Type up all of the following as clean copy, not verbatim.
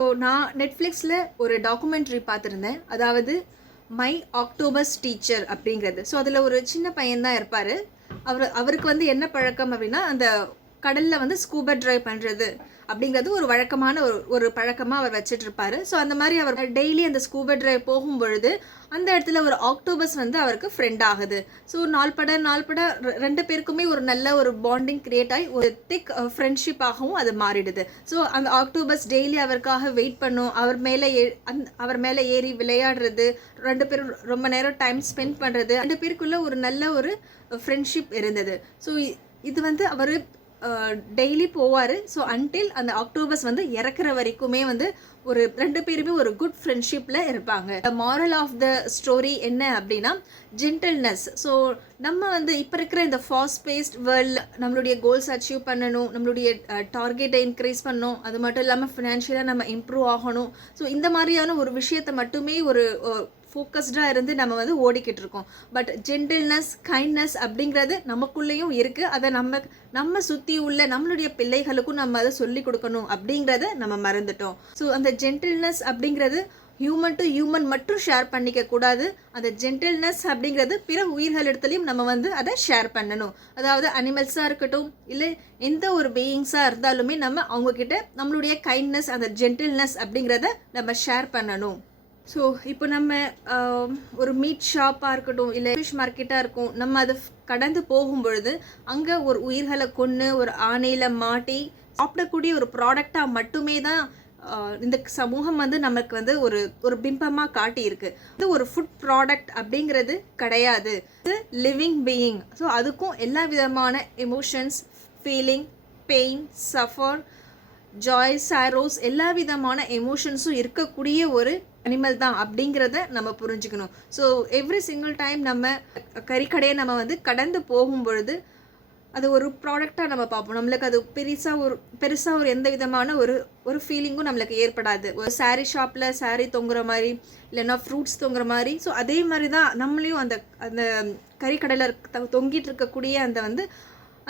So நான் நெட்ஃப்ளிக்ஸில் ஒரு டாக்குமெண்ட்ரி பார்த்துருந்தேன். அதாவது மை ஆக்டோபஸ் டீச்சர் அப்படிங்கிறது. ஸோ அதில் ஒரு சின்ன பையன்தான் இருப்பார். அவருக்கு வந்து என்ன பழக்கம் அப்படின்னா, அந்த கடலில் வந்து ஸ்கூபா ட்ரைவ் பண்ணுறது அப்படிங்கிறது ஒரு வழக்கமான ஒரு பழக்கமாக அவர் வச்சிட்ருப்பார். ஸோ அந்த மாதிரி அவர் டெய்லி அந்த ஸ்கூபா ட்ரைவ் போகும்பொழுது அந்த இடத்துல ஒரு ஆக்டோபஸ் வந்து அவருக்கு ஃப்ரெண்ட் ஆகுது. ஸோ நாள்பட ரெண்டு பேருக்குமே ஒரு நல்ல ஒரு பாண்டிங் கிரியேட் ஆகி ஒரு திக் ஃப்ரெண்ட்ஷிப்பாகவும் அது மாறிடுது. ஸோ அந்த ஆக்டோபஸ் டெய்லி அவருக்காக வெயிட் பண்ணும். அவர் மேலே ஏறி விளையாடுறது, ரெண்டு பேரும் ரொம்ப நேரம் டைம் ஸ்பெண்ட் பண்ணுறது, ரெண்டு பேருக்குள்ள ஒரு நல்ல ஒரு ஃப்ரெண்ட்ஷிப் இருந்தது. ஸோ இது வந்து அவர் டெய்லி போவார். ஸோ அன்டில் அந்த ஆக்டோபஸ் வந்து இறக்குற வரைக்குமே வந்து ஒரு ரெண்டு பேருமே ஒரு குட் ஃப்ரெண்ட்ஷிப்பில் இருப்பாங்க. The moral of the story என்ன அப்படின்னா, ஜென்டில்னஸ். ஸோ நம்ம வந்து இப்போ இருக்கிற இந்த ஃபாஸ்ட் பேஸ்ட் வேர்ல்டில் நம்மளுடைய கோல்ஸ் அச்சீவ் பண்ணணும், நம்மளுடைய டார்கெட்டை இன்க்ரீஸ் பண்ணணும், அது மட்டும் இல்லாமல் ஃபினான்ஷியலாக நம்ம இம்ப்ரூவ் ஆகணும். ஸோ இந்த மாதிரியான ஒரு விஷயத்தை மட்டுமே ஒரு ஃபோக்கஸ்டாக இருந்து நம்ம வந்து ஓடிக்கிட்டு இருக்கோம். பட் ஜென்டில்னஸ், கைண்ட்னஸ் அப்படிங்கிறது நமக்குள்ளேயும் இருக்குது. அதை நம்ம சுற்றி உள்ள நம்மளுடைய பிள்ளைகளுக்கும் நம்ம அதை சொல்லி கொடுக்கணும் அப்படிங்கிறத நம்ம மறந்துட்டோம். ஸோ அந்த ஜென்டில்னஸ் அப்படிங்கிறது ஹியூமன் டு ஹியூமன் மட்டும் ஷேர் பண்ணிக்க கூடாது. அந்த ஜென்டில்னஸ் அப்படிங்கிறது பிற உயிர்களிடத்துலையும் நம்ம வந்து அதை ஷேர் பண்ணணும். அதாவது அனிமல்ஸாக இருக்கட்டும், இல்லை எந்த ஒரு பீயிங்ஸாக இருந்தாலுமே நம்ம அவங்கக்கிட்ட நம்மளுடைய கைண்ட்னஸ், அந்த ஜென்டில்னஸ் அப்படிங்கிறத நம்ம ஷேர் பண்ணணும். ஸோ இப்போ நம்ம ஒரு மீட் ஷாப்பாக இருக்கட்டும், இல்லை ஃபிஷ் மார்க்கெட்டாக இருக்கும், நம்ம அதை கடந்து போகும்பொழுது அங்கே ஒரு உயிர்களை கொன்று ஒரு ஆணையில் மாட்டி சாப்பிடக்கூடிய ஒரு ப்ராடக்டாக மட்டுமே தான் இந்த சமூகம் வந்து நமக்கு வந்து ஒரு பிம்பமாக காட்டியிருக்கு. இது ஒரு ஃபுட் ப்ராடக்ட் அப்படிங்கிறது கிடையாது. இது லிவிங் பீயிங். ஸோ அதுக்கும் எல்லா விதமான emotions, feeling, pain, suffer, joy, sorrows, எல்லா விதமான எமோஷன்ஸும் இருக்கக்கூடிய ஒரு அனிமல் தான் அப்படிங்கிறத நம்ம புரிஞ்சுக்கணும். ஸோ எவ்ரி சிங்கிள் டைம் நம்ம கறிக்கடையை நம்ம வந்து கடந்து போகும்பொழுது அது ஒரு ப்ராடக்டாக நம்ம பார்ப்போம். நம்மளுக்கு அது பெருசாக ஒரு எந்த விதமான ஒரு ஃபீலிங்கும் நம்மளுக்கு ஏற்படாது. ஒரு சாரீ ஷாப்பில் சாரீ தொங்குற மாதிரி, இல்லைன்னா ஃப்ரூட்ஸ் தொங்குற மாதிரி. ஸோ அதே மாதிரி தான் நம்மளையும் அந்த கறிக்கடையில் தொங்கிட்டு இருக்கக்கூடிய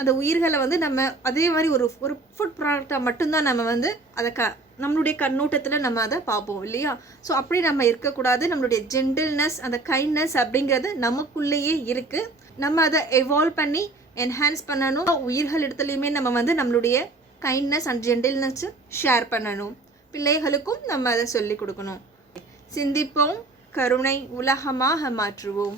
அந்த உயிர்களை வந்து நம்ம அதே மாதிரி ஒரு ஃபுட் ப்ராடக்டாக மட்டும்தான் நம்ம வந்து அதை நம்மளுடைய கண்ணோட்டத்தில் நம்ம அதை பார்ப்போம் இல்லையா? ஸோ அப்படி நம்ம இருக்கக்கூடாது. நம்மளுடைய ஜென்டில்னஸ், அந்த கைண்ட்னஸ் அப்படிங்கிறது நமக்குள்ளேயே இருக்குது. நம்ம அதை எவால்வ் பண்ணி என்ஹான்ஸ் பண்ணணும். உயிர்கள் இடத்துலையுமே நம்ம வந்து நம்மளுடைய கைண்ட்னஸ் அண்ட் ஜென்டில்னஸ் ஷேர் பண்ணணும். பிள்ளைகளுக்கும் நம்ம அதை சொல்லிக் கொடுக்கணும். சிந்திப்போம், கருணை உலகமாக மாற்றுவோம்.